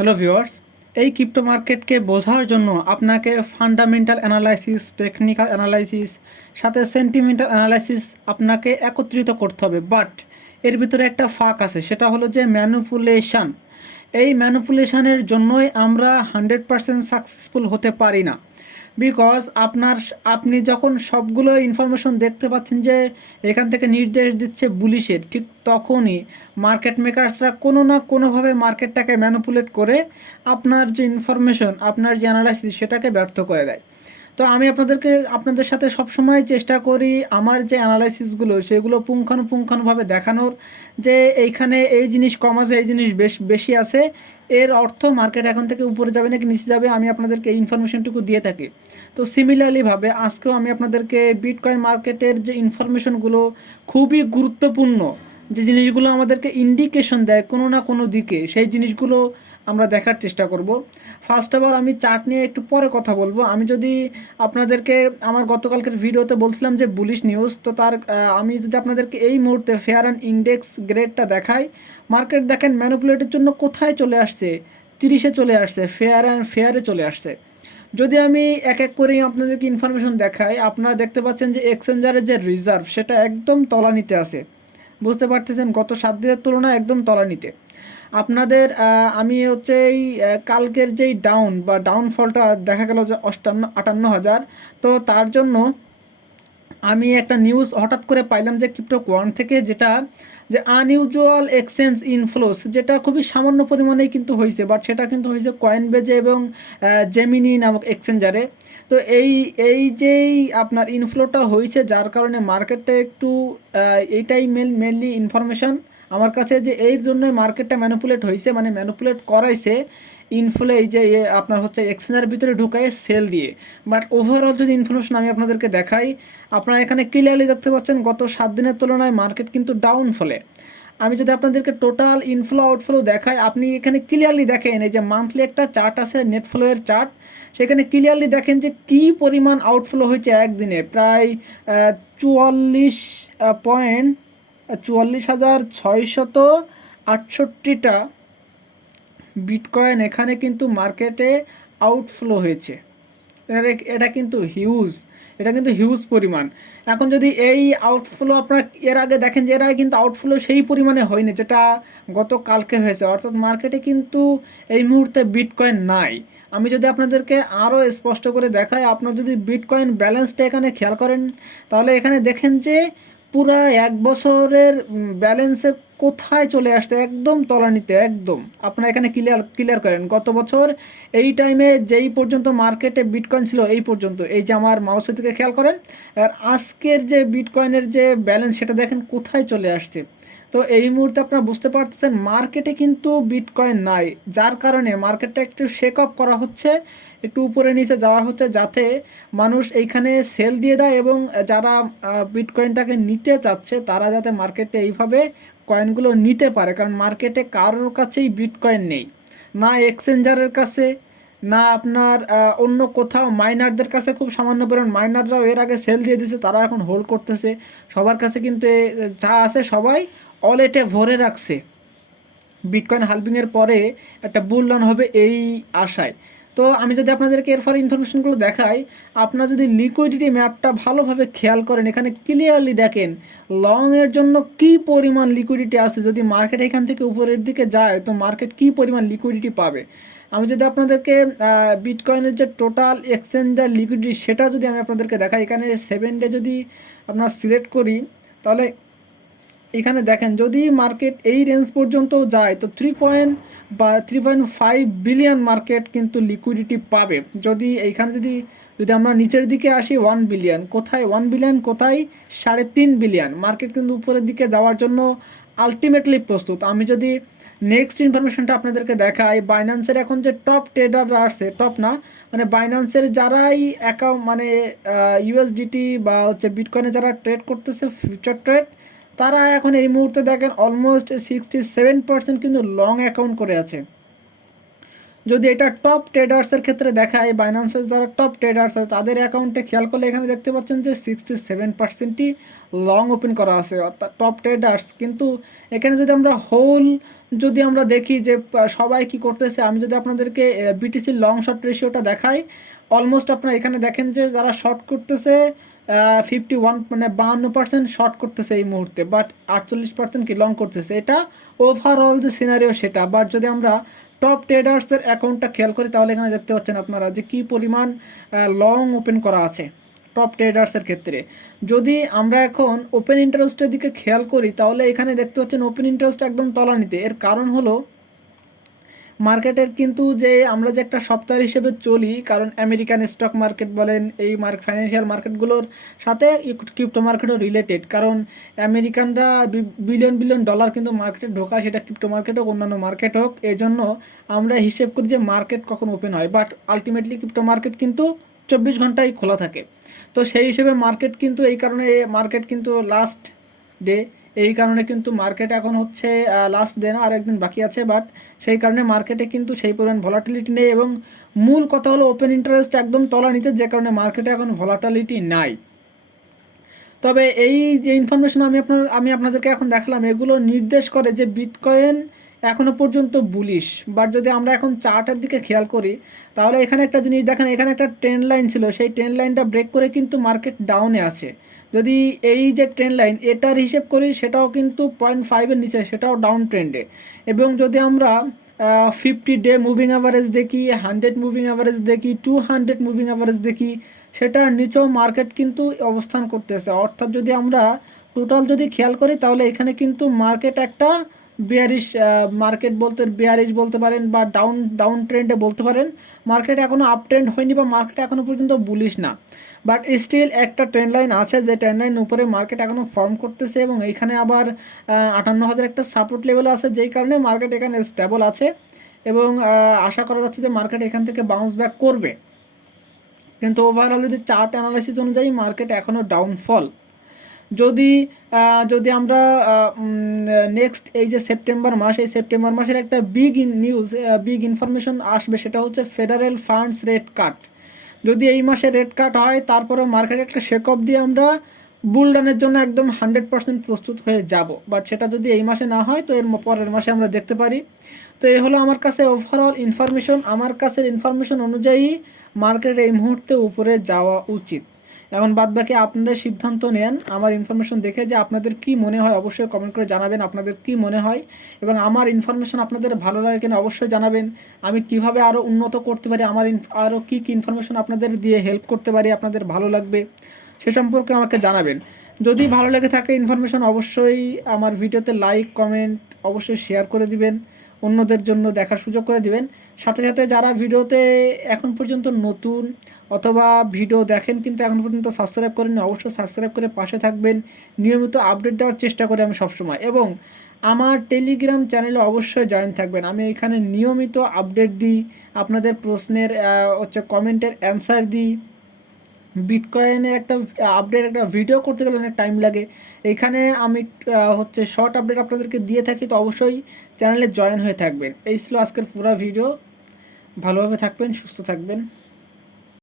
Hello viewers, এই crypto মার্কেটকে বোঝার জন্য আপনাকে ফান্ডামেন্টাল অ্যানালাইসিস, টেকনিক্যাল অ্যানালাইসিস, সাথে সেন্টিমেন্টাল অ্যানালাইসিস আপনাকে একত্রিত করতে হবে। বাট এর ভিতরে একটা ফাঁক আছে, সেটা হলো যে ম্যানুপুলেশন। এই ম্যানুপুলেশনের জন্যই আমরা 100% সাকসেসফুল হতে পারি না। বিকজ আপনি যখন সবগুলো ইনফরমেশন দেখতে পাচ্ছেন যে এখান থেকে নির্দেশ দিচ্ছে বুলিশের, ঠিক তখনই মার্কেট মেকার্সরা কোনো না কোনোভাবে মার্কেটটাকে ম্যানুপুলেট করে আপনার যে ইনফরমেশন, আপনার যে অ্যানালাইসিস, সেটাকে ব্যর্থ করে দেয়। তো আমি আপনাদের সাথে সবসময় চেষ্টা করি আমার যে অ্যানালাইসিসগুলো সেগুলো পুঙ্খানুপুঙ্খানুভাবে দেখানোর, যে এইখানে এই জিনিস কম আছে, এই জিনিস বেশি আছে, এর অর্থ মার্কেট এখন থেকে উপরে যাবে নাকি নিচে যাবে, আমি আপনাদেরকে এই ইনফরমেশনটুকু দিয়ে থাকি। তো সিমিলারলিভাবে আজকেও আমি আপনাদেরকে বিটকয়েন মার্কেটের যে ইনফরমেশনগুলো খুবই গুরুত্বপূর্ণ, যে জিনিসগুলো আমাদেরকে ইন্ডিকেশন দেয় কোনো না কোনো দিকে, সেই জিনিসগুলো আমরা দেখার চেষ্টা করব। ফার্স্ট অফ অল আমি চার্ট নিয়ে একটু পরে কথা বলবো। আমি যদি আপনাদেরকে আমার গতকালকের ভিডিওতে বলছিলাম যে বুলিশ নিউজ, তো আমি যদি আপনাদেরকে এই মুহূর্তে ফেয়ার অ্যান্ড ইন্ডেক্স গ্রেডটা দেখাই, মার্কেট দেখেন ম্যানুপুলেটের জন্য কোথায় চলে আসছে, 30-এ চলে আসছে, ফেয়ারে চলে আসছে। যদি আমি এক এক করেই আপনাদেরকে ইনফরমেশন দেখাই, আপনারা দেখতে পাচ্ছেন যে এক্সচেঞ্জারের যে রিজার্ভ সেটা একদম তলানিতে আছে। বুঝতে পারতেছেন, গত 7 দিনের তুলনায় একদম তলানিতে। আপনাদের আমি হচ্ছে এই কালকের যেই ডাউনফলটা দেখা গেল যে 58-58 হাজার। তো তার জন্য আমি একটা নিউজ হঠাৎ করে পাইলাম যে ক্রিপ্টো কোয়ার্ন থেকে, যেটা যে আনইউজুয়াল এক্সচেঞ্জ ইনফ্লোস, যেটা খুবই সামান্য পরিমাণেই কিন্তু হয়েছে, বাট সেটা কিন্তু হয়েছে কয়েনবেজে এবং জেমিনি নামক এক্সচেঞ্জারে। তো এই যেই আপনার ইনফ্লোটা হয়েছে, যার কারণে মার্কেটটা একটু এইটাই মেনলি ইনফরমেশন আমার কাছে, যে এই জন্যই মার্কেটটা ম্যানুপুলেট হয়েছে, মানে ম্যানুপুলেট করাইছে ইনফ্লো, এই যে আপনার হচ্ছে এক্সচেঞ্জের ভিতরে ঢুকায় সেল দিয়ে। বাট ওভারঅল যদি ইনফরমেশন আমি আপনাদেরকে দেখাই, আপনারা এখানে ক্লিয়ারলি দেখতে পাচ্ছেন গত 7 দিনের তুলনায় মার্কেট কিন্তু ডাউন ফলে। আমি যদি আপনাদেরকে টোটাল ইনফ্লো আউটফ্লো দেখাই, আপনি এখানে ক্লিয়ারলি দেখেন এই যে মান্থলি একটা চার্ট আছে, নেট ফ্লোয়ের চার্ট, সেখানে ক্লিয়ারলি দেখেন যে কী পরিমাণ আউটফ্লো হয়েছে একদিনে, প্রায় 44,668টা বিটকয়েন এখানে কিন্তু মার্কেটে আউটফ্লো হয়েছে। এটা কিন্তু হিউজ, এটা কিন্তু হিউজ পরিমাণ। এখন যদি এই আউটফ্লো আপনারা এর আগে দেখেন, যে এর আগে কিন্তু আউটফ্লো সেই পরিমাণে হয়নি যেটা গতকালকে হয়েছে, অর্থাৎ মার্কেটে কিন্তু এই মুহূর্তে বিটকয়েন নাই। আমি যদি আপনাদেরকে আরও স্পষ্ট করে দেখাই, আপনার যদি বিটকয়েন ব্যালেন্সটা এখানে খেয়াল করেন, তাহলে এখানে দেখেন যে পুরা 1 বছরের ব্যালেন্সের কোথায় চলে আসছে, একদম তলানিতে একদম। আপনারা এখানে ক্লিয়ার করেন গত বছর এই টাইমে যেই পর্যন্ত মার্কেটে বিটকয়েন ছিল, এই পর্যন্ত, এই যে আমার মাউসের দিকে খেয়াল করেন, আর আজকের যে বিটকয়েনের যে ব্যালেন্স সেটা দেখেন কোথায় চলে আসছে। তো এই মুহূর্তে আপনারা বুঝতে পারতেছেন মার্কেটে কিন্তু বিটকয়েন নাই, যার কারণে মার্কেটটা একটু শেক আপ করা হচ্ছে, একটু উপরে নিচে যাওয়া হচ্ছে, যাতে মানুষ এইখানে সেল দিয়ে দেয়, এবং যারা বিটকয়েনটাকে নিতে চাচ্ছে তারা যাতে মার্কেটে এইভাবে কয়েনগুলো নিতে পারে। কারণ মার্কেটে কারোর কাছেই বিটকয়েন নেই, না এক্সচেঞ্জারের কাছে, না আপনার অন্য কোথাও। মাইনারদের কাছে খুব সামান্য পরিমাণ, মাইনাররাও এর আগে সেল দিয়ে দিয়েছে, তারা এখন হোল্ড করতেছে। সবার কাছে কিন্তু যা আছে সবাই ওয়ালেটে ভরে রাখছে, বিটকয়েন হালভিংয়ের পরে একটা বুল রান হবে এই আশায়। তো আমি যদি আপনাদেরকে এরপর ইনফরমেশনগুলো দেখাই, আপনারা যদি লিকুইডিটি ম্যাপটা ভালোভাবে খেয়াল করেন, এখানে ক্লিয়ারলি দেখেন লংয়ের জন্য কি পরিমাণ লিকুইডিটি আছে। যদি মার্কেট এখান থেকে উপরের দিকে যায়, তো মার্কেট কি পরিমাণ লিকুইডিটি পাবে। আমি যদি আপনাদেরকে বিটকয়েনের যে টোটাল এক্সচেঞ্জার লিকুইডিটি সেটা যদি আমি আপনাদেরকে দেখাই, এখানে 7 ডে যদি আপনার সিলেক্ট করি, তাহলে এখানে দেখেন যদি মার্কেট এই রেঞ্জ পর্যন্ত যায়, তো 3.5 বিলিয়ন মার্কেট কিন্তু লিকুইডিটি পাবে। যদি এইখানে যদি যদি আমরা নিচের দিকে আসি, 1 বিলিয়ন কোথায়, 1 বিলিয়ন কোথায়, 3.5 বিলিয়ন মার্কেট কিন্তু উপরের দিকে যাওয়ার জন্য আলটিমেটলি প্রস্তুত। আমি যদি নেক্সট ইনফরমেশনটা আপনাদেরকে দেখাই, বাইন্যান্সের এখন যে টপ ট্রেডাররা আসছে, টপ না মানে বাইন্যান্সের যারাই অ্যাকাউন্ট মানে ইউএসডিটি বা হচ্ছে বিটকয়েনে যারা ট্রেড করতেছে, ফিউচার ট্রেড, তারা এখন এই মুহূর্তে দেখেন অলমোস্ট 67% কিন্তু লং অ্যাকাউন্ট করে আছে। যদি এটা টপ ট্রেডার্সের ক্ষেত্রে দেখায়, বাইন্যান্সের যারা টপ ট্রেডার্স আছে তাদের অ্যাকাউন্টে খেয়াল করলে এখানে দেখতে পাচ্ছেন যে 67%ই লং ওপেন করা আছে অর্থাৎ টপ ট্রেডার্স। কিন্তু এখানে যদি আমরা হোল যদি আমরা দেখি যে সবাই কি করতেছে, আমি যদি আপনাদেরকে বিটিসি লং শর্ট রেশিওটা দেখাই, অলমোস্ট আপনারা এখানে দেখেন যে যারা শর্ট করতেছে 51 মানে 52% শর্ট করতেছে এই মুহূর্তে, বাট 48% কি লং করতেছে। এটা ওভারঅল যে সিনারিও সেটা। বাট যদি আমরা টপ ট্রেডার্সের অ্যাকাউন্টটা খেয়াল করি তাহলে এখানে দেখতে পাচ্ছেন আপনারা যে কী পরিমাণ লং ওপেন করা আছে টপ ট্রেডার্সের ক্ষেত্রে। যদি আমরা এখন ওপেন ইন্টারেস্টের দিকে খেয়াল করি তাহলে এখানে দেখতে পাচ্ছেন ওপেন ইন্টারেস্ট একদম তলানিতে। এর কারণ হলো মার্কেটের কিন্তু যে আমরা যে একটা সপ্তাহ হিসেবে চলি, কারণ আমেরিকান স্টক মার্কেট বলেন এই ফাইন্যান্সিয়াল মার্কেটগুলোর সাথে ক্রিপ্টো মার্কেটও রিলেটেড, কারণ আমেরিকানরা বিলিয়ন বিলিয়ন ডলার কিন্তু মার্কেটে ঢোকায়, সেটা ক্রিপ্টো মার্কেট হোক অন্যান্য মার্কেট হোক। এর জন্য আমরা হিসেব করি যে মার্কেট কখন ওপেন হয়, বাট আলটিমেটলি ক্রিপ্টো মার্কেট কিন্তু 24 ঘন্টাই খোলা থাকে। তো সেই হিসেবে মার্কেট কিন্তু এই কারণে মার্কেট কিন্তু লাস্ট ডে, এই কারণে কিন্তু মার্কেট এখন হচ্ছে লাস্ট ডে না, আর একদিন বাকি আছে, বাট সেই কারণে মার্কেটে কিন্তু সেই পরিমাণ ভলাটিলিটি নেই। এবং মূল কথা হলো ওপেন ইন্টারেস্ট একদম তলানিতে, যে কারণে মার্কেটে এখন ভলাটিলিটি নাই। তবে এই যে ইনফরমেশন আমি আপনাদেরকে এখন দেখালাম, এগুলো নির্দেশ করে যে বিটকয়েন এখনও পর্যন্ত বুলিশ। বাট যদি আমরা এখন চার্টের দিকে খেয়াল করি তাহলে এখানে একটা জিনিস দেখেন, এখানে একটা ট্রেন্ড লাইন ছিল, সেই ট্রেন্ড লাইনটা ব্রেক করে কিন্তু মার্কেট ডাউনে আছে। যদি এই যে ট্রেন্ড লাইন এটার হিসেব করি সেটাও কিন্তু 0.5-এর নিচে, সেটাও ডাউন ট্রেন্ডে। এবং যদি আমরা 50 ডে মুভিং অ্যাভারেজ দেখি, 100 মুভিং অ্যাভারেজ দেখি, 200 মুভিং অ্যাভারেজ দেখি, সেটার নিচেও মার্কেট কিন্তু অবস্থান করতেছে। অর্থাৎ যদি আমরা টোটাল যদি খেয়াল করি তাহলে এখানে কিন্তু মার্কেট একটা বিয়ারিশ মার্কেট বিয়ারিশ বলতে পারেন বা ডাউন ট্রেন্ডে বলতে পারেন। মার্কেট এখনও আপ ট্রেন্ড হয়নি বা মার্কেট এখনও পর্যন্ত বুলিশ না, বাট স্টিল একটা ট্রেন্ড লাইন আছে, যে ট্রেন্ড লাইন উপরে মার্কেট এখনও ফর্ম করতেছে। এবং এইখানে আবার 58,000 একটা সাপোর্ট লেভেল আছে, যেই কারণে মার্কেট এখানে স্টেবল আছে। এবং আশা করা যাচ্ছে যে মার্কেট এখান থেকে বাউন্স ব্যাক করবে। কিন্তু ওভারঅল যদি চার্ট অ্যানালাইসিস অনুযায়ী মার্কেট এখনও ডাউনফল। যদি যদি আমরা নেক্সট এই যে সেপ্টেম্বর মাস, এই সেপ্টেম্বর মাসের একটা বিগ ইনফরমেশন আসবে, সেটা হচ্ছে ফেডারেল ফান্ডস রেট কাট। যদি এই মাসে রেট কাট হয় তারপরে মার্কেটে একটা শেক অফ দিয়ে আমরা বুলডানের জন্য একদম 100% প্রস্তুত হয়ে যাব। বাট সেটা যদি এই মাসে না হয় তো এর পরের মাসে আমরা দেখতে পারি। তো এই হলো আমার কাছে ওভারঅল ইনফরমেশন। আমার কাছে ইনফরমেশন অনুযায়ী মার্কেট এই মুহূর্তে উপরে যাওয়া উচিত। এখন বাদবাকি আপনারা সিদ্ধান্ত নেন আমার ইনফরমেশন দেখে যে আপনাদের কি মনে হয়, অবশ্যই কমেন্ট করে জানাবেন আপনাদের কি মনে হয়। এবং আমার ইনফরমেশন আপনাদের ভালো লাগে কিনা অবশ্যই জানাবেন। আমি কিভাবে আরও উন্নত করতে পারি, আমার আরও কী কী ইনফরমেশন আপনাদের দিয়ে হেল্প করতে পারি, আপনাদের ভালো লাগবে সে সম্পর্কে আমাকে জানাবেন। যদি ভালো লেগে থাকে ইনফরমেশন অবশ্যই আমার ভিডিওতে লাইক কমেন্ট অবশ্যই শেয়ার করে দিবেন, অন্যদের জন্য দেখার সুযোগ করে দিবেন। সাথে সাথে যারা ভিডিওতে এখন পর্যন্ত নতুন অথবা ভিডিও দেখেন কিন্তু এখন পর্যন্ত সাবস্ক্রাইব করেননি, অবশ্যই সাবস্ক্রাইব করে পাশে থাকবেন। নিয়মিত আপডেট দেওয়ার চেষ্টা করি আমি সবসময়। এবং আমার টেলিগ্রাম চ্যানেলে অবশ্যই জয়েন থাকবেন। আমি এখানে নিয়মিত আপডেট দিই, আপনাদের প্রশ্নের কমেন্টের অ্যান্সার দিই। বিটকয়েনের একটা আপডেট একটা ভিডিও করতে গেলে অনেক টাইম লাগে, এখানে আমি শর্ট আপডেট আপনাদেরকে দিয়ে থাকি। তো অবশ্যই চ্যানেলে জয়েন হয়ে থাকবেন। এই ছিল আজকের পুরো ভিডিও। ভালোভাবে থাকবেন, সুস্থ থাকবেন।